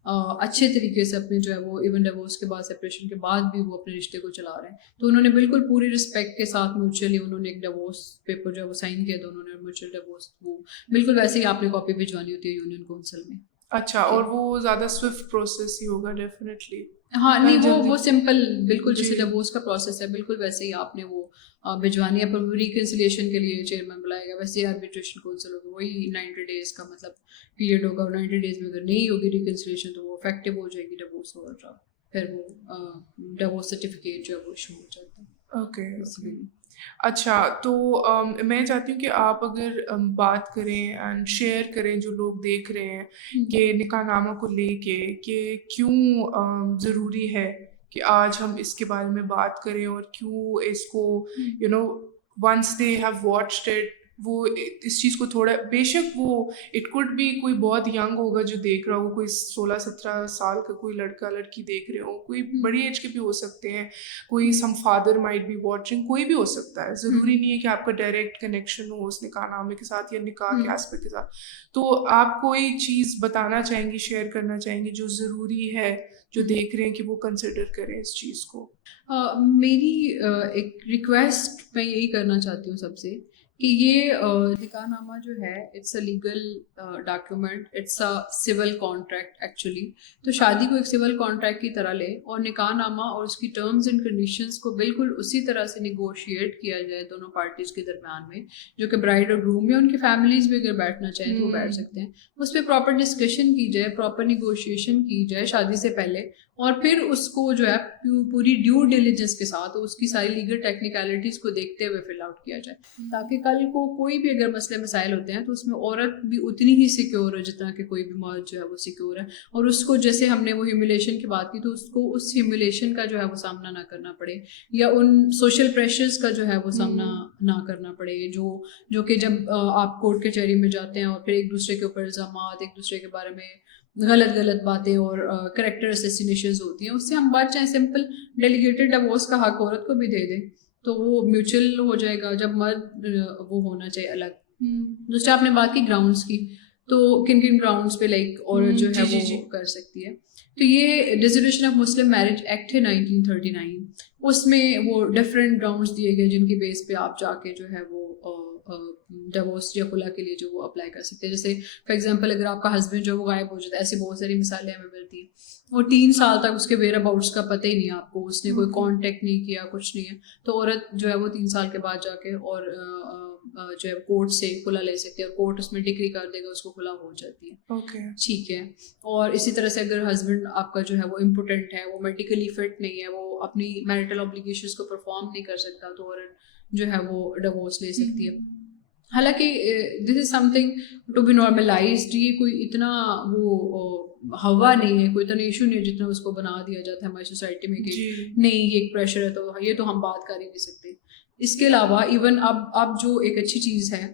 अच्छे तरीके से अपने जो है वो इवन डिवोर्स के बाद, सेपरेशन के बाद भी वो अपने रिश्ते को चला रहे हैं। तो उन्होंने बिल्कुल पूरी रिस्पेक्ट के साथ म्यूचुअली उन्होंने एक डिवोर्स पेपर जो है वो साइन किया, दोनों ने म्यूचुअल डिवोर्स, वो बिल्कुल वैसे ही आपने कॉपी भिजवानी होती है यूनियन काउंसिल में। अच्छा, और वो ज़्यादा स्विफ्ट प्रोसेस ही होगा डेफिनेटली। हाँ, नहीं, जल्दी। वो सिंपल, बिल्कुल जैसे जी। डिवोर्स का प्रोसेस है, बिल्कुल वैसे ही आपने वो भिजवानी है। पर रिकंसिलिएशन के लिए चेयरमैन बुलाएगा, वैसे ही आर्बिट्रेशन काउंसिल होगा, वही 90 डेज का मतलब पीरियड होगा, और 90 डेज में अगर नहीं होगी रिकंसिलिएशन तो वो इफेक्टिव हो जाएगी डिवोर्स, और फिर वो डिवोर्स सर्टिफिकेट जो है वो इशू हो जाता है। ओके। अच्छा, तो मैं चाहती हूँ कि आप अगर बात करें एंड शेयर करें जो लोग देख रहे हैं कि निकाहनामा को लेके कि क्यों ज़रूरी है कि आज हम इसके बारे में बात करें, और क्यों इसको you know once they have watched it, वो इस चीज़ को थोड़ा, बेशक वो इट कुड बी कोई बहुत यंग होगा जो देख रहा हो, कोई 16-17 साल का कोई लड़का लड़की देख रहे हो, कोई बड़ी एज के भी हो सकते हैं, कोई सम फादर माइट बी वॉचिंग, कोई भी हो सकता है, ज़रूरी नहीं है कि आपका डायरेक्ट कनेक्शन हो उस निकाहनामे के साथ या निकाह के एस्पेक्ट के साथ। तो आप कोई चीज़ बताना चाहेंगी, शेयर करना चाहेंगी जो ज़रूरी है, जो देख रहे हैं कि वो कंसिडर करें इस चीज़ को? मेरी एक रिक्वेस्ट मैं यही करना चाहती हूँ सबसे कि ये निकाहनामा जो है, it's a legal document, it's a civil contract actually. तो शादी को एक सिविल कॉन्ट्रैक्ट की तरह ले, और निकाहनामा और उसकी टर्म्स एंड कंडीशंस को बिल्कुल उसी तरह से निगोशिएट किया जाए दोनों पार्टीज के दरम्यान में, जो कि ब्राइड और ग्रूम या उनकी फैमिलीज भी अगर बैठना चाहें तो वो बैठ सकते हैं। उस पर प्रॉपर डिस्कशन की जाए, प्रॉपर निगोशिएशन की जाए शादी से पहले, और फिर उसको जो है पूरी ड्यू डिलिजेंस के साथ उसकी सारी लीगल टेक्निकलिटीज़ को देखते हुए फिल आउट किया जाए, ताकि कल को कोई भी अगर मसले मसाइल होते हैं तो उसमें औरत भी उतनी ही सिक्योर हो जितना कि कोई भी मर्द जो है वो सिक्योर है, और उसको जैसे हमने वो ह्यूमिलेशन की बात की, तो उसको उस ह्यूमिलेशन का जो है वो सामना ना करना पड़े, या उन सोशल प्रेशर्स का जो है वो सामना ना करना पड़े, जो कि जब आप कोर्ट कचहरी में जाते हैं और फिर एक दूसरे के ऊपर इल्ज़ामात, एक दूसरे के बारे में गलत बातें और करेक्टर असैसिनेशंस होती हैं, उससे हम बच जाएं। सिंपल डेलीगेटेड डिवोर्स का हक औरत को भी दे दें तो वो म्यूचुअल हो जाएगा, जब मर्द वो होना चाहिए अलग। दूसरा, आपने बात की ग्राउंड्स की, तो किन किन ग्राउंड्स पे लाइक औरत जो है वो कर सकती है, तो ये dissolution of Muslim marriage act है 1939, उसमें वो डिफरेंट ग्राउंड्स दिए गए जिनकी बेस पे आप जाके जो है वो डिवोर्स या खुला के लिए जो वो अप्लाई कर सकते हैं। जैसे फॉर एग्जांपल, अगर आपका हस्बैंड जो वो गायब हो जाता है, ऐसी बहुत सारी मिसालें हमें मिलती हैं, और 3 साल तक उसके वेयर अबाउट्स का पता ही नहीं है आपको, उसने कोई कांटेक्ट नहीं किया, कुछ नहीं है, तो औरत जो है वो 3 साल के बाद जाके और जो है कोर्ट से खुला ले सकती है, और कोर्ट उसमें डिक्री कर देगा, उसको खुला हो जाती है। ओके, ठीक है। और इसी तरह से अगर हस्बैंड आपका जो है वो इम्पोर्टेंट है, वो मेडिकली फिट नहीं है, वो अपनी मैरिटल ऑब्लिगेशंस को परफॉर्म नहीं कर सकता, तो औरत जो है वो डिवोर्स ले सकती है। हालांकि this is something to be normalised, ये कोई इतना वो हवा नहीं है, कोई इतना इशू नहीं है जितना उसको बना दिया जाता है हमारी सोसाइटी में कि नहीं ये एक प्रेशर है तो ये तो हम बात कर ही नहीं सकते। इसके अलावा इवन अब जो एक अच्छी चीज़ है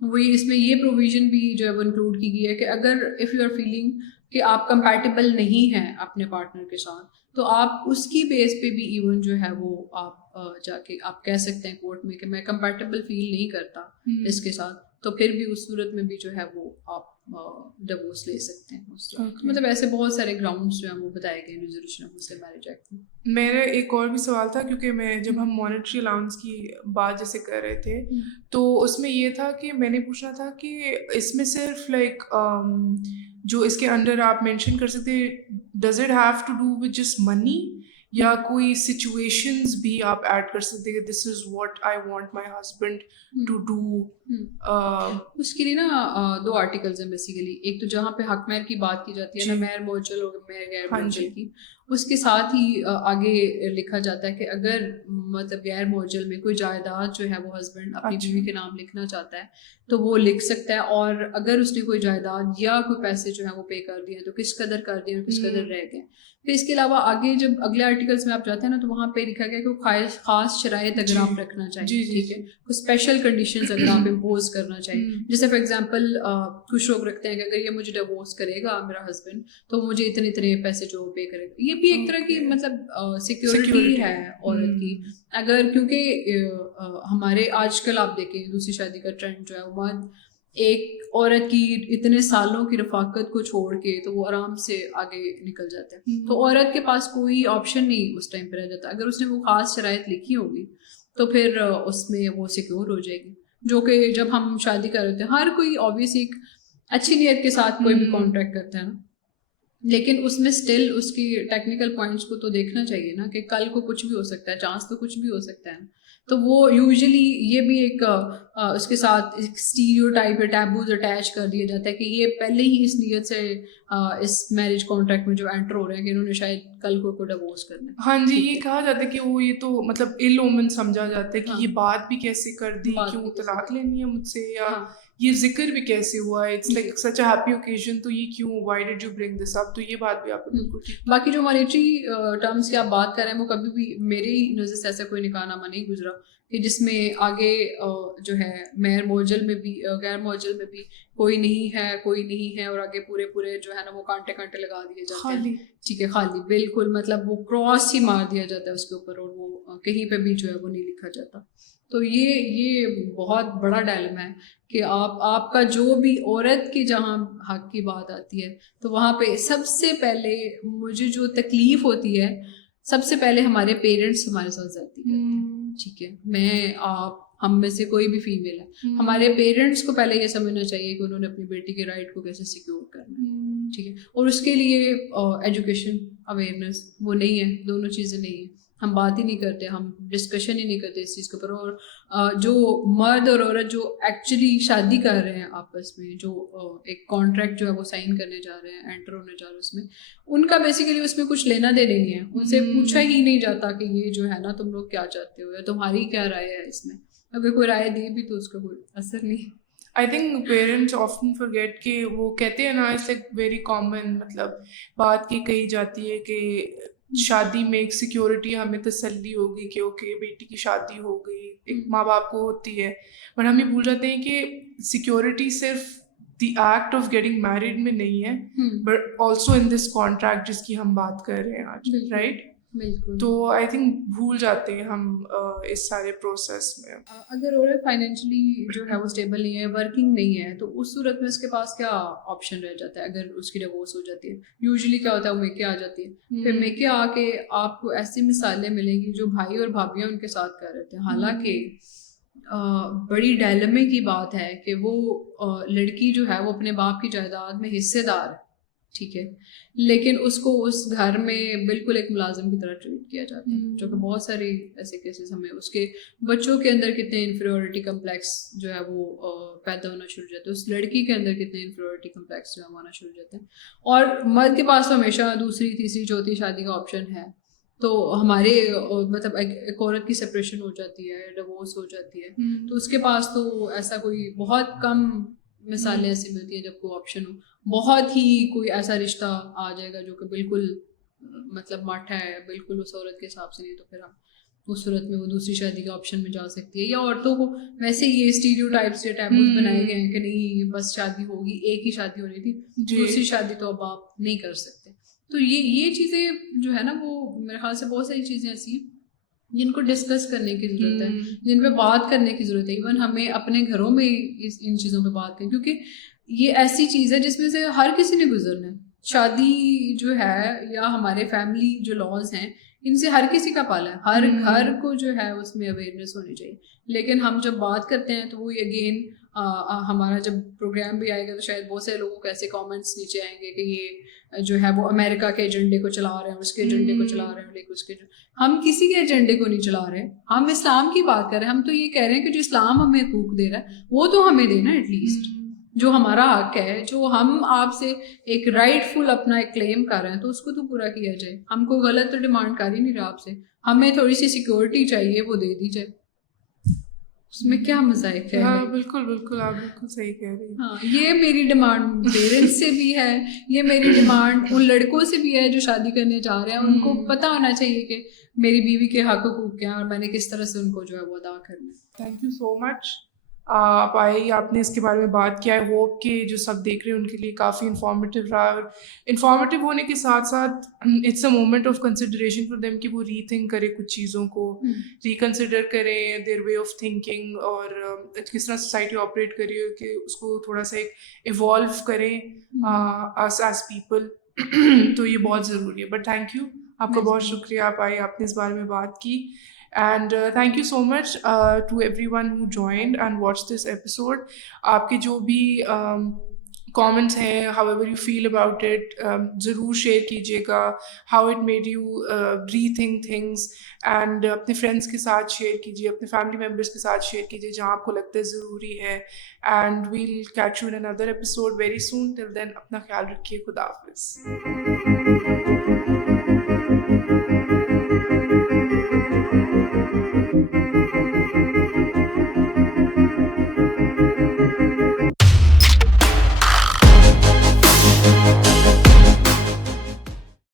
वो इसमें ये प्रोविजन भी जो है वो इंक्लूड की गई है कि अगर इफ़ यू आर फीलिंग कि आप कंपैटिबल नहीं हैं अपने पार्टनर के साथ, तो आप उसकी बेस पे भी इवन जो है वो आप जाके आप कह सकते हैं कोर्ट में कि मैं कंपैटिबल फील नहीं करता इसके साथ, तो फिर भी उस सूरत में भी जो है वो आप डिवोर्स ले सकते हैं उससे। मतलब ऐसे बहुत सारे ग्राउंड्स जो हैं वो बताए गए resolution of Muslim marriage act में। मेरा एक और भी सवाल था, क्योंकि मैं जब हम मॉनेटरी अलाउंस की बात जैसे कर रहे थे तो उसमें ये था कि मैंने पूछना था कि इसमें सिर्फ लाइक जो इसके अंडर आप मेंशन कर सकते, does it have to do with just money, या कोई सिचुएशंस भी आप ऐड कर सकते हैं, this is what I want my husband to do? उसके लिए ना 2 आर्टिकल्स हैं बेसिकली। एक तो जहाँ पे हक महर की बात की जाती है ना, महर मोचल और महर गैर मोचल की, उसके साथ ही आगे लिखा जाता है कि अगर मतलब गैर मोचल में कोई जायदाद जो है वो हस्बैंड अपनी बीवी के नाम लिखना चाहता है तो वो लिख सकता है, और अगर उसने कोई जायदाद या कोई पैसे जो है वो पे कर दिए तो किस कदर कर दिए और किस कदर रह गए। फिर इसके अलावा आगे जब अगले आर्टिकल्स में आप जाते हैं ना, तो वहाँ पे लिखा गया कि खास शराइत अगर आप रखना चाहिए, ठीक है, कुछ स्पेशल कंडीशंस अगर आप इम्पोज करना चाहिए, जैसे फॉर एग्जांपल कुछ लोग रखते हैं कि अगर ये मुझे डिवोर्स करेगा मेरा हस्बैंड तो मुझे इतने इतने पैसे जो पे करेगा। ये भी एक तरह की मतलब सिक्योरिटी Security. है औरत की। अगर क्योंकि हमारे आजकल आप देखें दूसरी शादी का ट्रेंड जो है वो मर्द एक औरत की इतने सालों की रफाकत को छोड़ के तो वो आराम से आगे निकल जाता है। तो औरत के पास कोई ऑप्शन नहीं उस टाइम पे रह जाता। अगर उसने वो खास शराइत लिखी होगी तो फिर उसमें वो सिक्योर हो जाएगी। जो कि जब हम शादी कर रहे थे हर कोई ऑब्वियस एक अच्छी नीयत के साथ कोई भी कॉन्ट्रैक्ट करता है ना, लेकिन उसमें स्टिल उसकी टेक्निकल पॉइंट्स को तो देखना चाहिए ना कि कल को कुछ भी हो सकता है, चांस तो कुछ भी हो सकता है। तो वो यूजुअली ये भी एक उसके साथ एक स्टीरियोटाइप या टैबूज अटैच कर दिया जाता है कि ये पहले ही इस नीयत से इस मैरिज कॉन्ट्रैक्ट में जो एंटर हो रहे हैं कि इन्होंने शायद कल को डिवोर्स करना है। हाँ जी, ठीक ये है, कहा जाता है कि वो ये तो मतलब इल ओमेन समझा जाता है कि हाँ, ये बात भी कैसे कर दी, बात क्यों भी कैसे तलाक कर लेनी है मुझसे, या हाँ ये जिक्र भी कैसे हुआ, इट्स जी like such a happy occasion, तो ये क्यों, why did you bring this up, तो ये बात भी आपने बिल्कुल ठीक की। बाकी जो मॉनेटरी टर्म्स की आप बात कर रहे हैं वो कभी भी मेरी नज़र से ऐसा कोई निकाहनामा नहीं गुजरा कि जिसमें आगे जो है मेहर मोजल में भी गैर मोजल में भी कोई नहीं है और आगे पूरे पूरे जो है ना वो कांटे कांटे लगा दिए जाते हैं। खाली ठीक है, खाली बिल्कुल मतलब वो क्रॉस ही मार दिया जाता है उसके ऊपर और वो कहीं पे भी जो है वो नहीं लिखा जाता। तो ये बहुत बड़ा डायलेमा है कि आपका जो भी औरत की जहाँ हक की बात आती है तो वहाँ पे सबसे पहले मुझे जो तकलीफ होती है सबसे पहले हमारे पेरेंट्स हमारे साथ जाती करते हैं। ठीक है, मैं आप हम में से कोई भी फीमेल है, हमारे पेरेंट्स को पहले ये समझना चाहिए कि उन्होंने अपनी बेटी के राइट को कैसे सिक्योर करना है। ठीक है, और उसके लिए एजुकेशन अवेयरनेस वो नहीं है, दोनों चीज़ें नहीं है। हम बात ही नहीं करते, हम डिस्कशन ही नहीं करते इस चीज़ के ऊपर। और जो मर्द और औरत जो एक्चुअली शादी कर रहे हैं आपस में, जो एक कॉन्ट्रैक्ट जो है वो साइन करने जा रहे हैं, एंटर होने जा रहे हैं उसमें, उनका बेसिकली उसमें कुछ लेना देना नहीं है। उनसे पूछा ही नहीं जाता कि ये जो है ना तुम लोग क्या चाहते हो या तुम्हारी क्या राय है इसमें। अगर कोई राय दी भी तो उसका कोई असर नहीं। I think parents often forget कि वो कहते हैं ना, इट्स लाइक वेरी कॉमन, मतलब बात की कही जाती है कि शादी में एक सिक्योरिटी, हमें तसल्ली होगी कि ओके बेटी की शादी हो गई, एक माँ बाप को होती है, बट हम ये भूल जाते हैं कि सिक्योरिटी सिर्फ the act of getting married में नहीं है, but also in this contract जिसकी हम बात कर रहे हैं आज, राइट? बिल्कुल। तो आई थिंक भूल जाते हैं हम इस सारे प्रोसेस में। अगर औरत फाइनेंशियली जो है वो स्टेबल नहीं है, वर्किंग नहीं है, तो उस सूरत में उसके पास क्या ऑप्शन रह जाता है? अगर उसकी डिवोर्स हो जाती है, यूजुअली क्या होता है वो मेके आ जाती है। फिर मेके आके आपको ऐसी मिसालें मिलेंगी जो भाई और भाभियाँ उनके साथ कर रहे थे। हालांकि बड़ी डायलेमे की बात है कि वो लड़की जो है वो अपने बाप की जायदाद में हिस्सेदार है। ठीक है, लेकिन उसको उस घर में बिल्कुल एक मुलाजिम की तरह ट्रीट किया जाता है, जो कि बहुत सारे ऐसे केसेस हमें उसके बच्चों के अंदर कितने इन्फीरियोरिटी कम्प्लेक्स जो है वो पैदा होना शुरू हो जाते हैं, उस लड़की के अंदर कितने इन्फीरियोरिटी कम्प्लेक्स जो है वो आना शुरू हो जाते हैं। और मर्द के पास तो हमेशा दूसरी तीसरी चौथी शादी का ऑप्शन है। तो हमारे मतलब एक औरत की सेपरेशन हो जाती है, डिवोर्स हो जाती है, तो उसके पास तो ऐसा कोई बहुत कम मिसालें ऐसी मिलती है जब कोई ऑप्शन हो। बहुत ही कोई ऐसा रिश्ता आ जाएगा जो कि बिल्कुल मतलब माठा है, बिल्कुल उस औरत के हिसाब से नहीं, तो फिर आप उस सूरत में वो दूसरी शादी के ऑप्शन में जा सकती है। या औरतों को वैसे ये स्टीरियोटाइप्स या टैबूज बनाए गए हैं कि नहीं बस शादी होगी, एक ही शादी होनी थी, दूसरी शादी तो अब आप नहीं कर सकते। तो ये चीज़ें जो है ना वो मेरे ख्याल से बहुत सारी चीज़ें ऐसी हैं जिनको डिस्कस करने की ज़रूरत है, जिन पे बात करने की ज़रूरत है। इवन हमें अपने घरों में इन चीज़ों पे बात करें, क्योंकि ये ऐसी चीज़ है जिसमें से हर किसी ने गुजरना है। शादी जो है या हमारे फैमिली जो लॉज हैं इनसे हर किसी का पाला है, हर घर को जो है उसमें अवेयरनेस होनी चाहिए। लेकिन हम जब बात करते हैं तो वो अगेन हमारा जब प्रोग्राम भी आएगा तो शायद बहुत से लोगों के ऐसे कमेंट्स नीचे आएंगे कि ये जो है वो अमेरिका के एजेंडे को चला रहे हैं, उसके एजेंडे को चला रहे हैं, लेकिन उसके हम किसी के एजेंडे को नहीं चला रहे, हम इस्लाम की बात कर रहे हैं। हम तो ये कह रहे हैं कि जो इस्लाम हमें हकूक दे रहा है वो तो हमें देना एटलीस्ट, जो हमारा हक है, जो हम आपसे एक राइटफुल अपना एक क्लेम कर रहे हैं तो उसको तो पूरा किया जाए। हम कोई गलत तो डिमांड कर ही नहीं रहा आपसे, हमें थोड़ी सी सिक्योरिटी चाहिए, वो दे दी जाए, उसमें क्या मजाक है? हाँ बिल्कुल बिल्कुल, आप बिल्कुल सही कह रही हैं। हाँ, ये मेरी डिमांड पेरेंट्स से भी है, ये मेरी डिमांड उन लड़कों से भी है जो शादी करने जा रहे हैं। उनको पता होना चाहिए कि मेरी बीवी के हक हुकूक क्या है और मैंने किस तरह से उनको जो है वो अदा करना है। Thank you so much. आप आए, आपने इसके बारे में बात किया। आई होप कि जो सब देख रहे हैं उनके लिए काफ़ी इन्फॉर्मेटिव रहा, और इन्फॉर्मेटिव होने के साथ साथ it's a moment of consideration for them कि वो रीथिंक करें कुछ चीज़ों को, रिकंसिडर करें देयर वे ऑफ थिंकिंग, और किस तरह सोसाइटी ऑपरेट कर रही है कि उसको थोड़ा सा एक इवॉल्व करें अस एज पीपल। तो ये बहुत ज़रूरी है। बट थैंक यू, आपका बहुत शुक्रिया, आप आए, आपने इस बारे में बात की। And thank you so much to everyone who joined and watched this episode. आपके जो भी comments हैं, however you feel about it, ज़रूर share कीजिएगा, how it made you rethink things, and अपने friends के साथ share कीजिए, अपने family members के साथ share कीजिए जहाँ आपको लगता है ज़रूरी है। And we'll catch you in another episode very soon. Till then, अपना ख्याल रखिए, खुदा हाफिज़।